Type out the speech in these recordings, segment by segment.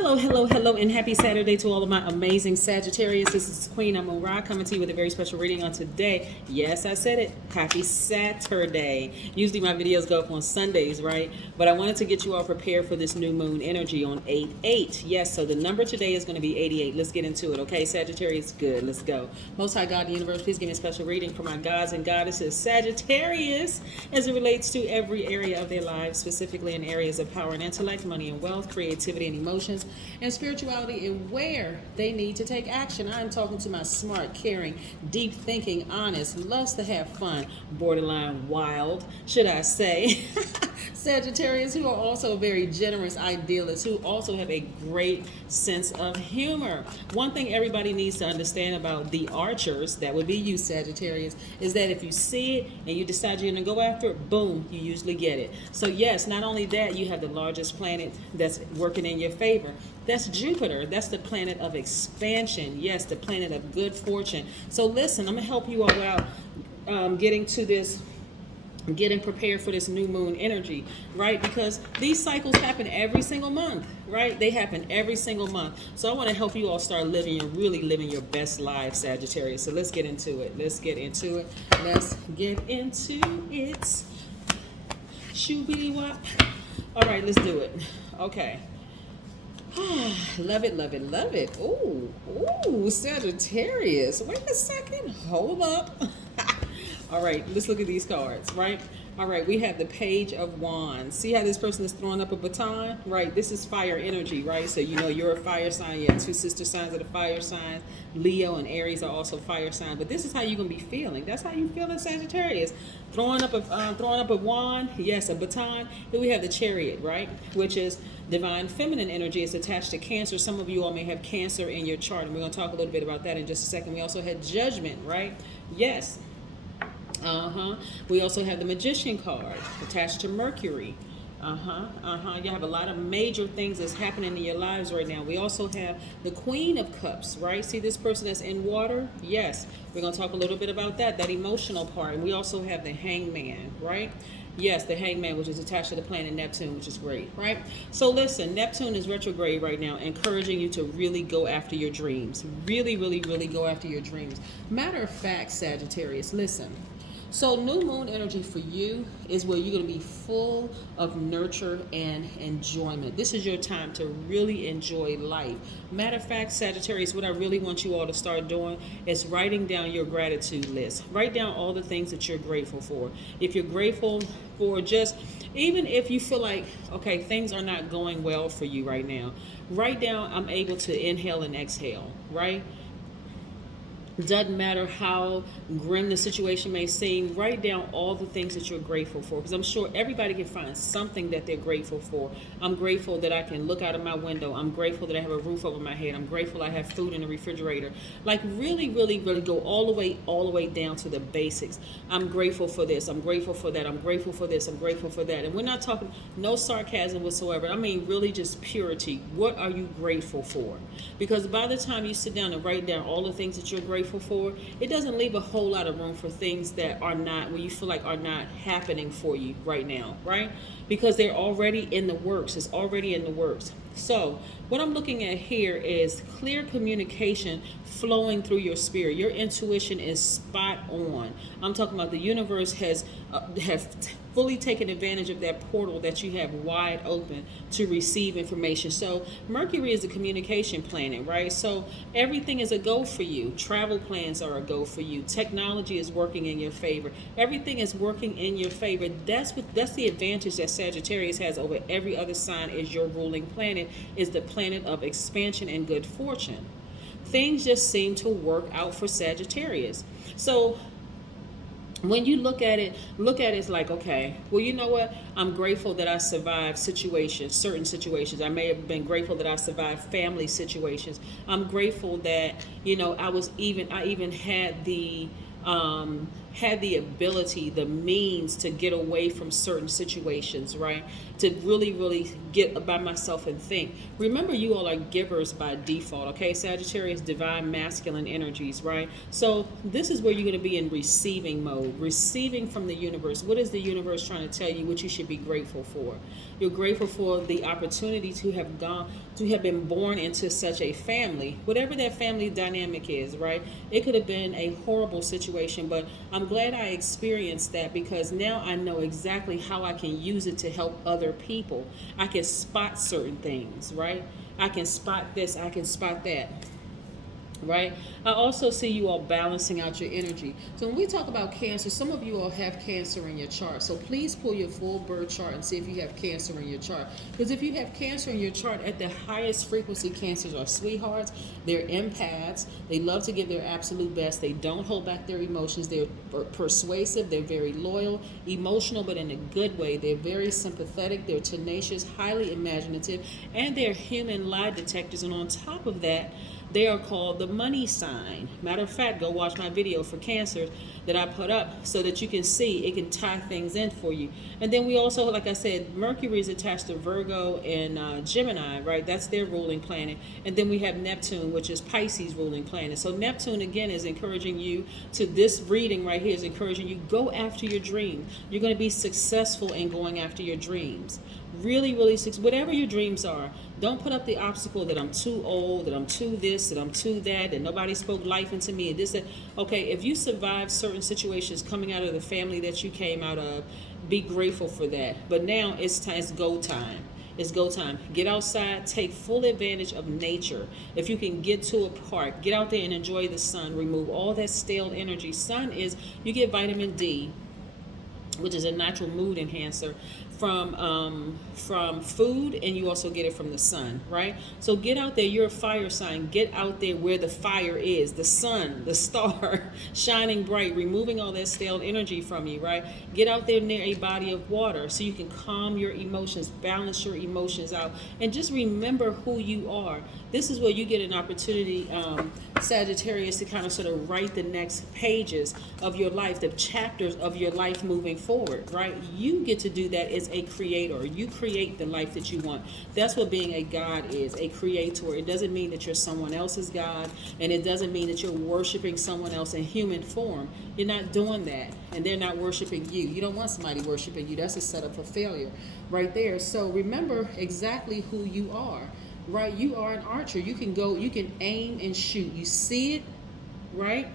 Hello, hello, hello, and happy Saturday to all of my amazing Sagittarius. This is Queen Amun Ra coming to you with a very special reading on today. Yes, I said it. Happy Saturday. Usually my videos go up on Sundays, right? But I wanted to get you all prepared for this new moon energy on 8/8. Yes, so the number today is going to be 88. Let's get into it, okay? Sagittarius, good. Let's go. Most High God, the universe, please give me a special reading for my gods and goddesses Sagittarius as it relates to every area of their lives, specifically in areas of power and intellect, money and wealth, creativity and emotions, and spirituality, and where they need to take action. I'm talking to my smart, caring, deep thinking, honest, loves to have fun, borderline wild, should I say, Sagittarius, who are also very generous idealists, who also have a great sense of humor. One thing everybody needs to understand about the archers, that would be you, Sagittarius, is that if you see it and you decide you're going to go after it, boom, you usually get it. So yes, not only that, you have the largest planet that's working in your favor. That's Jupiter. That's the planet of expansion. Yes, the planet of good fortune. So listen, I'm going to help you all out getting prepared for this new moon energy, right? Because these cycles happen every single month, right? They happen every single month. So I want to help you all start really living your best life, Sagittarius. So let's get into it. Let's get into it. Shoo-wee-wop. All right, let's do it. Okay. Love it, love it, love it. Ooh, Sagittarius. Wait a second. Hold up. All right, let's look at these cards, right? All right, we have the Page of Wands. See how this person is throwing up a baton, right? This is fire energy, right? So you know you're a fire sign. You have two sister signs of the fire signs. Leo and Aries are also fire signs. But this is how you're gonna be feeling. That's how you feel in Sagittarius. Throwing up a wand, yes, a baton. Then we have the Chariot, right? Which is divine feminine energy. It's attached to Cancer. Some of you all may have Cancer in your chart, and we're gonna talk a little bit about that in just a second. We also had Judgment, right? Yes. We also have the Magician card attached to Mercury. You have a lot of major things that's happening in your lives right now. We also have the Queen of Cups, right? See this person that's in water? Yes. We're going to talk a little bit about that emotional part. And we also have the Hangman, right? Yes, the Hangman, which is attached to the planet Neptune, which is great, right? So listen, Neptune is retrograde right now, encouraging you to really go after your dreams. Really go after your dreams. Matter of fact, Sagittarius, listen. So new moon energy for you is where you're going to be full of nurture and enjoyment. This is your time to really enjoy life. Matter of fact, Sagittarius, what I really want you all to start doing is writing down your gratitude list. Write down all the things that you're grateful for. If you're grateful for even if you feel like, okay, things are not going well for you right now, write down, I'm able to inhale and exhale, right? Doesn't matter how grim the situation may seem, write down all the things that you're grateful for, because I'm sure everybody can find something that they're grateful for. I'm grateful that I can look out of my window. I'm grateful that I have a roof over my head. I'm grateful I have food in the refrigerator. Like really go all the way down to the basics. I'm grateful for this. I'm grateful for that. I'm grateful for this. I'm grateful for that. And we're not talking no sarcasm whatsoever. I mean really just purity. What are you grateful for? Because by the time you sit down and write down all the things that you're grateful for, it doesn't leave a whole lot of room for things that are not, where you feel like are not happening for you right now, right? Because they're already in the works. It's already in the works. So what I'm looking at here is clear communication flowing through your spirit. Your intuition is spot on. I'm talking about the universe have fully taken advantage of that portal that you have wide open to receive information. So Mercury is a communication planet, right? So everything is a go for you. Travel plans are a go for you. Technology is working in your favor. Everything is working in your favor. That's the advantage that Sagittarius has over every other sign. Is your ruling planet is the planet of expansion and good fortune. Things just seem to work out for Sagittarius. So when you look at it it's like, okay, well, you know what? I'm grateful that I survived certain situations. I may have been grateful that I survived family situations. I'm grateful that, I even had the had the ability, the means to get away from certain situations, right? To really, really get by myself and think. Remember, you all are givers by default, okay? Sagittarius, divine masculine energies, right? So this is where you're going to be in receiving mode, receiving from the universe. What is the universe trying to tell you? What you should be grateful for? You're grateful for the opportunity to have been born into such a family, whatever that family dynamic is, right? It could have been a horrible situation, but I'm glad I experienced that, because now I know exactly how I can use it to help other people. I can spot certain things, right? I can spot this, I can spot that. Right? I also see you all balancing out your energy. So when we talk about Cancer, some of you all have Cancer in your chart. So please pull your full birth chart and see if you have Cancer in your chart. Because if you have Cancer in your chart, at the highest frequency, Cancers are sweethearts. They're empaths. They love to give their absolute best. They don't hold back their emotions. They're persuasive. They're very loyal, emotional, but in a good way. They're very sympathetic. They're tenacious, highly imaginative, and they're human lie detectors. And on top of that, they are called the money sign. Matter of fact, go watch my video for Cancer that I put up so that you can see it can tie things in for you. And then we also, like I said, Mercury is attached to Virgo and Gemini, right? That's their ruling planet. And then we have Neptune, which is Pisces ruling planet. So Neptune, again, is encouraging you to, this reading right here is encouraging you, go after your dreams. You're going to be successful in going after your dreams. Really, really, whatever your dreams are, don't put up the obstacle that I'm too old, that I'm too this, that I'm too that nobody spoke life into me, and this, that. Okay, if you survive certain situations coming out of the family that you came out of, be grateful for that. But now it's time, it's go time. It's go time. Get outside, take full advantage of nature. If you can get to a park, get out there and enjoy the sun, remove all that stale energy. Sun is, you get vitamin D, which is a natural mood enhancer, from food, and you also get it from the sun, right? So get out there. You're a fire sign. Get out there where the fire is, the sun, the star, shining bright, removing all that stale energy from you, right? Get out there near a body of water so you can calm your emotions, balance your emotions out, and just remember who you are. This is where you get an opportunity, Sagittarius, to kind of sort of write the next pages of your life, the chapters of your life moving forward, right? You get to do that as a creator. You create the life that you want. That's what being a God is, a creator. It doesn't mean that you're someone else's God, and it doesn't mean that you're worshiping someone else in human form. You're not doing that, and they're not worshiping you. You don't want somebody worshiping you. That's a setup for failure right there. So remember exactly who you are. Right, you are an archer. You can go, you can aim and shoot. You see it, right?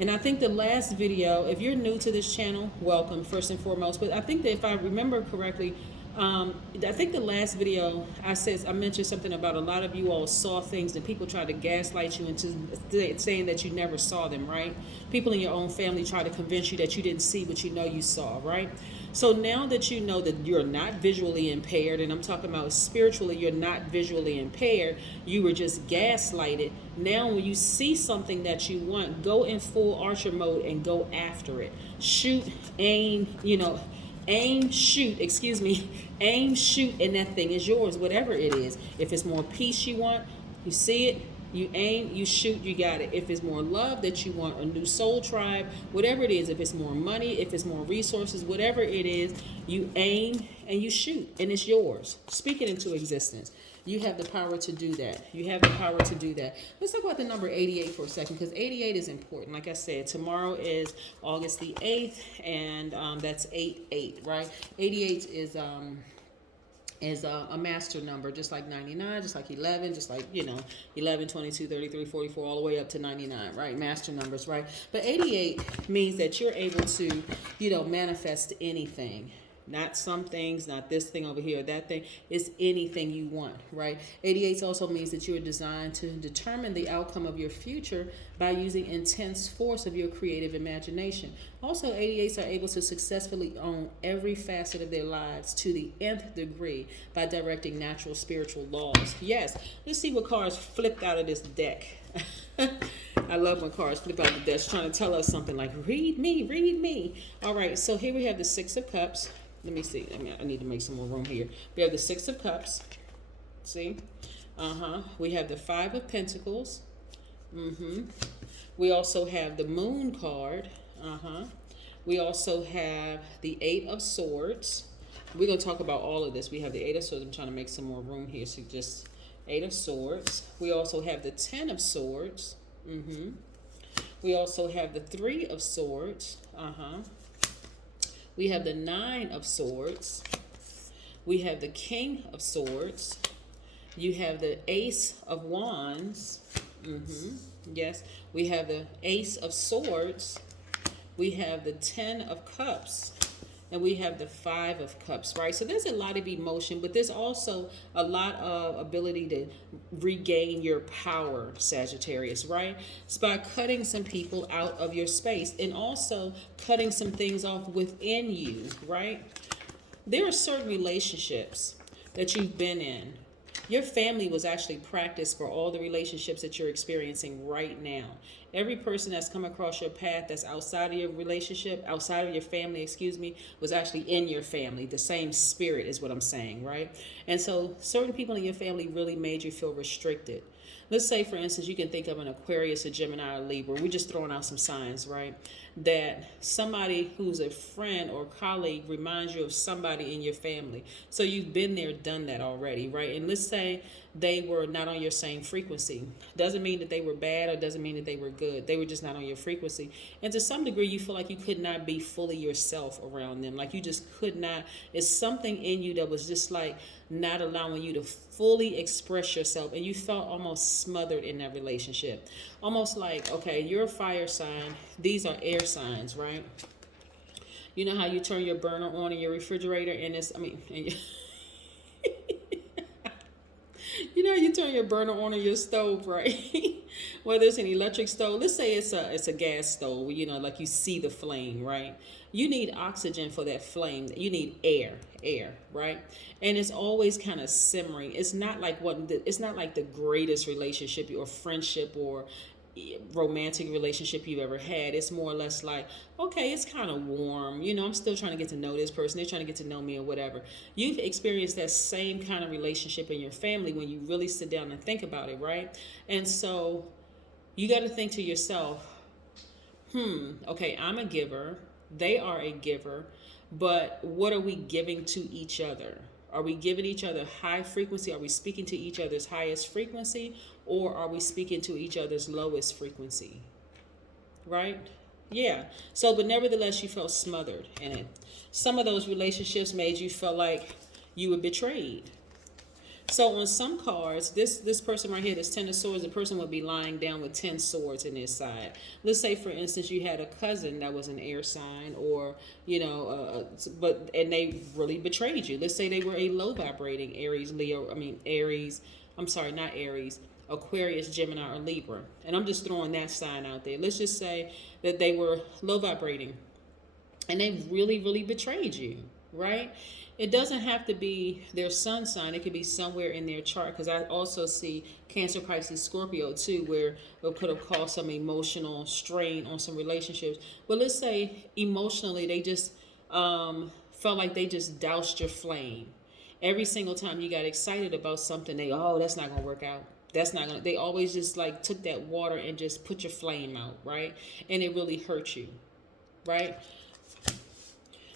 And I think the last video, if you're new to this channel, welcome, first and foremost. But I think that if I remember correctly, I think the last video I mentioned something about a lot of you all saw things and people tried to gaslight you into saying that you never saw them, right? People in your own family try to convince you that you didn't see what you know you saw, right? So now that you know that you're not visually impaired, and I'm talking about spiritually, you're not visually impaired, you were just gaslighted. Now when you see something that you want, go in full archer mode and go after it. Shoot, aim, aim, shoot, aim, shoot, and that thing is yours, whatever it is. If it's more peace you want, you see it, you aim, you shoot, you got it. If it's more love that you want, a new soul tribe, whatever it is, if it's more money, if it's more resources, whatever it is, you aim and you shoot, and it's yours. Speak it into existence. You have the power to do that. You have the power to do that. Let's talk about the number 88 for a second, because 88 is important. Like I said, tomorrow is August the 8th, and that's 88, right? 88 is a master number, just like 99, just like 11, just like, 11, 22, 33, 44, all the way up to 99, right? Master numbers, right? But 88 means that you're able to, manifest anything. Not some things, not this thing over here, that thing. It's anything you want, right? 88 also means that you're designed to determine the outcome of your future by using intense force of your creative imagination. Also, 88s are able to successfully own every facet of their lives to the nth degree by directing natural spiritual laws. Yes, let's see what cards flipped out of this deck. I love when cards flip out the deck, trying to tell us something like, read me, read me. All right, so here we have the Six of Cups. Let me see. I need to make some more room here. We have the Six of Cups. See? We have the Five of Pentacles. We also have the Moon card. Uh-huh. We also have the Eight of Swords. We're going to talk about all of this. We have the Eight of Swords. I'm trying to make some more room here. So just Eight of Swords. We also have the Ten of Swords. Mm-hmm. We also have the Three of Swords. Uh-huh. We have the Nine of Swords. We have the King of Swords. You have the Ace of Wands. Mm-hmm. Yes. We have the Ace of Swords. We have the Ten of Cups. And we have the Five of Cups, right? So there's a lot of emotion, but there's also a lot of ability to regain your power, Sagittarius, right? It's by cutting some people out of your space and also cutting some things off within you, right? There are certain relationships that you've been in. Your family was actually practiced for all the relationships that you're experiencing right now. Every person that's come across your path that's outside of your relationship, outside of your family, excuse me, was actually in your family. The same spirit is what I'm saying, right? And so certain people in your family really made you feel restricted. Let's say, for instance, you can think of an Aquarius, a Gemini, or Libra. We're just throwing out some signs, right? That somebody who's a friend or colleague reminds you of somebody in your family. So you've been there, done that already, right? And let's say they were not on your same frequency. Doesn't mean that they were bad or doesn't mean that they were good. They were just not on your frequency. And to some degree, you feel like you could not be fully yourself around them. Like you just could not. It's something in you that was just like not allowing you to fully express yourself. And you felt almost smothered in that relationship. Almost like, okay, you're a fire sign. These are air signs, right? You know how you turn your burner on in your refrigerator and you know, you turn your burner on in your stove, right? Whether it's an electric stove, let's say it's a gas stove, you know, like you see the flame, right? You need oxygen for that flame. You need air, right? And it's always kind of simmering. It's not like it's not like the greatest relationship or friendship or romantic relationship you've ever had. It's more or less like, okay, it's kind of warm, you know, I'm still trying to get to know this person, they're trying to get to know me or whatever. You've experienced that same kind of relationship in your family when you really sit down and think about it, right? And so you got to think to yourself, okay, I'm a giver, they are a giver, but what are we giving to each other? Are we giving each other high frequency? Are we speaking to each other's highest frequency? Or are we speaking to each other's lowest frequency? Right? Yeah. So, but nevertheless, you felt smothered in it. Some of those relationships made you feel like you were betrayed. So on some cards, this person right here, this Ten of Swords, the person would be lying down with 10 swords in his side. Let's say, for instance, you had a cousin that was an air sign, or you know, and they really betrayed you. Let's say they were a low vibrating Aries. I'm sorry, not Aries. Aquarius, Gemini, or Libra. And I'm just throwing that sign out there. Let's just say that they were low vibrating, and they really, really betrayed you, right? It doesn't have to be their sun sign. It could be somewhere in their chart, because I also see Cancer, Pisces, Scorpio too, where it could have caused some emotional strain on some relationships. But let's say emotionally they just felt like they just doused your flame. Every single time you got excited about something, that's not going to work out. That's not going to, they always just like took that water and just put your flame out, right? And it really hurt you, right?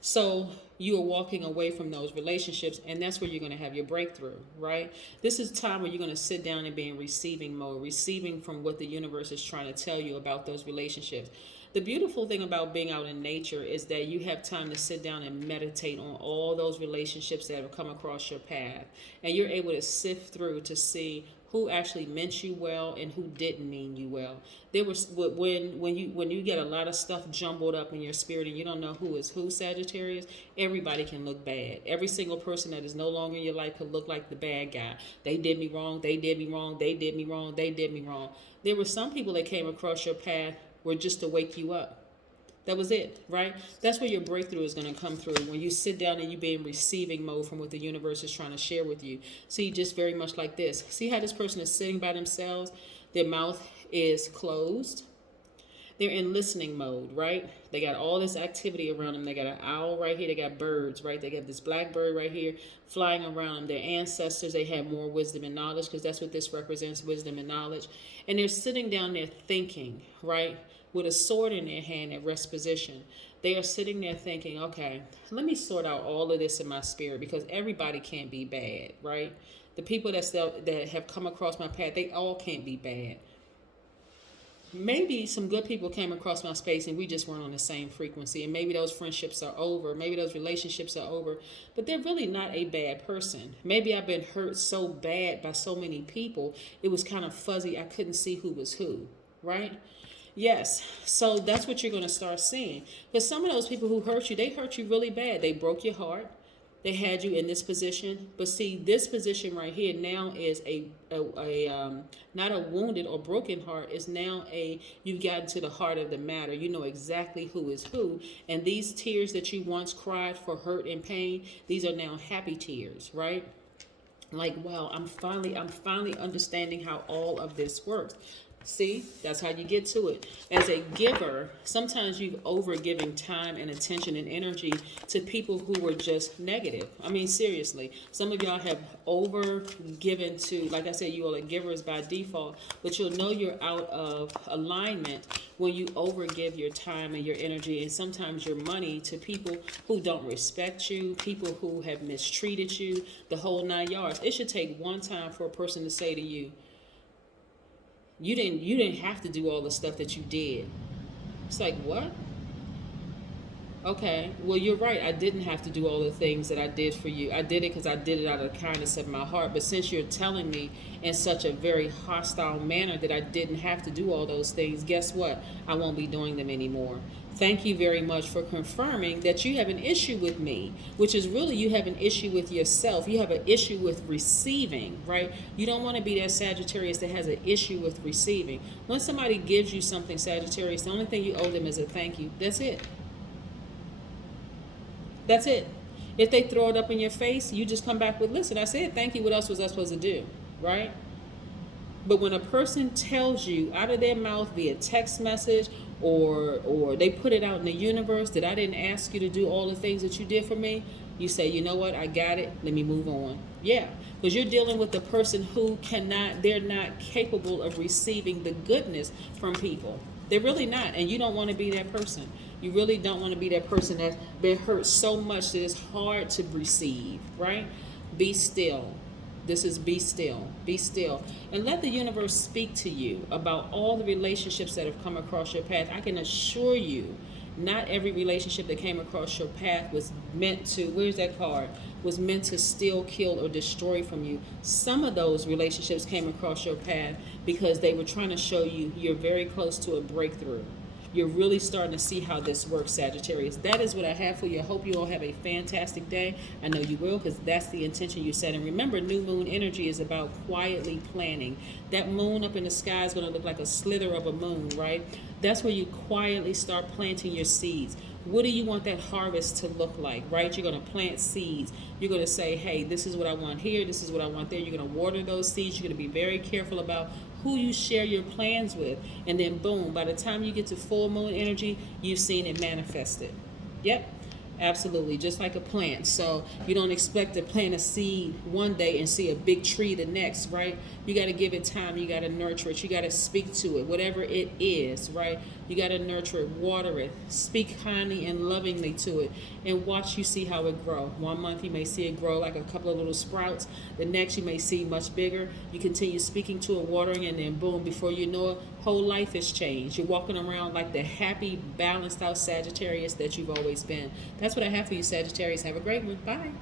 So you are walking away from those relationships, and that's where you're going to have your breakthrough, right? This is time where you're going to sit down and be in receiving mode, receiving from what the universe is trying to tell you about those relationships. The beautiful thing about being out in nature is that you have time to sit down and meditate on all those relationships that have come across your path, and you're able to sift through to see who actually meant you well and who didn't mean you well. There was when you get a lot of stuff jumbled up in your spirit and you don't know who is who, Sagittarius, everybody can look bad. Every single person that is no longer in your life could look like the bad guy. They did me wrong, they did me wrong, they did me wrong, they did me wrong. There were some people that came across your path were just to wake you up. That was it, right? That's where your breakthrough is going to come through, when you sit down and you be in receiving mode from what the universe is trying to share with you. See, just very much like this. See how this person is sitting by themselves? Their mouth is closed. They're in listening mode, right? They got all this activity around them. They got an owl right here. They got birds, right? They got this black bird right here flying around them. Their ancestors, they had more wisdom and knowledge, because that's what this represents, wisdom and knowledge. And they're sitting down there thinking, right? with a sword in their hand at rest position. They are sitting there thinking, okay, let me sort out all of this in my spirit, because everybody can't be bad, right? The people that have come across my path, they all can't be bad. Maybe some good people came across my space and we just weren't on the same frequency, and maybe those friendships are over, maybe those relationships are over, but they're really not a bad person. Maybe I've been hurt so bad by so many people, it was kind of fuzzy, I couldn't see who was who, right? Yes, so that's what you're going to start seeing, because some of those people who hurt you, they hurt you really bad. They broke your heart. They had you in this position, but see, this position right here now is not a wounded or broken heart. It's now you've gotten to the heart of the matter. You know exactly who is who, and these tears that you once cried for hurt and pain, these are now happy tears, right? Like, wow, I'm finally understanding how all of this works. See, that's how you get to it. As a giver, sometimes you've over-given time and attention and energy to people who were just negative. I mean, seriously, some of y'all have over-given to, like I said, you all are givers by default, but you'll know you're out of alignment when you over-give your time and your energy and sometimes your money to people who don't respect you, people who have mistreated you, the whole 9 yards. It should take one time for a person to say to you, you didn't have to do all the stuff that you did. It's like, what? Okay, well, you're right. I didn't have to do all the things that I did for you. I did it because I did it out of the kindness of my heart. But since you're telling me in such a very hostile manner that I didn't have to do all those things, guess what? I won't be doing them anymore. Thank you very much for confirming that you have an issue with me, which is really you have an issue with yourself. You have an issue with receiving, right? You don't want to be that Sagittarius that has an issue with receiving. When somebody gives you something, Sagittarius, the only thing you owe them is a thank you. That's it. That's it. If they throw it up in your face, you just come back with, listen, I said thank you. What else was I supposed to do, right? But when a person tells you out of their mouth via text message or they put it out in the universe that I didn't ask you to do all the things that you did for me, you say, you know what, I got it, let me move on. Yeah, because you're dealing with the person who they're not capable of receiving the goodness from people. They're really not, and you don't want to be that person. You really don't want to be that person that's been hurt so much that it's hard to receive, right? Be still. This is be still. Be still. And let the universe speak to you about all the relationships that have come across your path. I can assure you, not every relationship that came across your path was meant to, where's that card? Was meant to steal, kill, or destroy from you. Some of those relationships came across your path because they were trying to show you you're very close to a breakthrough. You're really starting to see how this works, Sagittarius. That is what I have for you. I hope you all have a fantastic day. I know you will, because that's the intention you set. And remember, new moon energy is about quietly planning. That moon up in the sky is going to look like a slither of a moon, right? That's where you quietly start planting your seeds. What do you want that harvest to look like, right? You're going to plant seeds. You're going to say, hey, this is what I want here. This is what I want there. You're going to water those seeds. You're going to be very careful about who you share your plans with. And then boom, by the time you get to full moon energy, you've seen it manifested. Yep. Absolutely, just like a plant. So you don't expect to plant a seed one day and see a big tree the next, right? You got to give it time. You got to nurture it. You got to speak to it, whatever it is, right? You got to nurture it, water it, speak kindly and lovingly to it, and watch you see how it grow. 1 month you may see it grow like a couple of little sprouts. The next you may see much bigger. You continue speaking to it, watering, and then boom, before you know it, whole life has changed. You're walking around like the happy, balanced out Sagittarius that you've always been. That's what I have for you, Sagittarius. Have a great one. Bye.